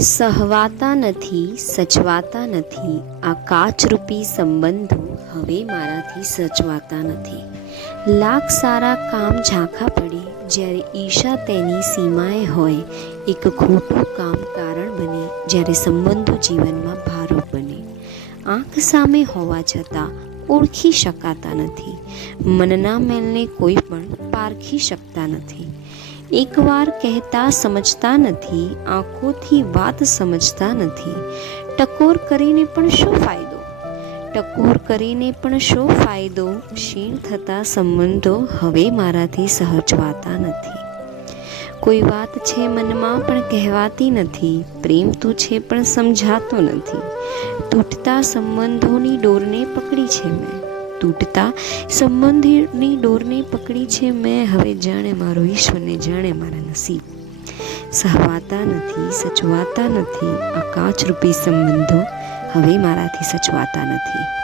સહવાતા નથી સચવાતા નથી, આ કાચરૂપી સંબંધો હવે મારાથી સચવાતા નથી. લાખ સારા કામ ઝાંખા પડે, જ્યારે ઈશા તેની સીમાએ હોય, એક ખોટું કામ કારણ બને, જ્યારે સંબંધો જીવનમાં ભારૂપ બને. આંખ સામે હોવા છતાં ઓળખી શકાતા નથી. મનના મેલને કોઈ પણ પારખી શકતા નથી. એકવાર કહેતા સમજતા નથી, આંખોથી વાત સમજતા નથી. ટકોર કરીને પણ શું ફાયદો? ટકોર કરીને પણ શું ફાયદો? ક્ષીણ થતા સંબંધો હવે મારાથી સહજવાતા નથી. કોઈ વાત છે મનમાં પણ કહેવાતી નથી. પ્રેમ તો છે પણ સમજાતો નથી. તૂટતા સંબંધોની ડોરને પકડી છે મેં. તૂટતા સંબંધની ડોરને પકડી છે મેં. હવે જાણે મારો ઈશ્વરને, જાણે મારા નસીબ. સહવાતા નથી, સચવાતા નથી. આ સંબંધો હવે મારાથી સચવાતા નથી.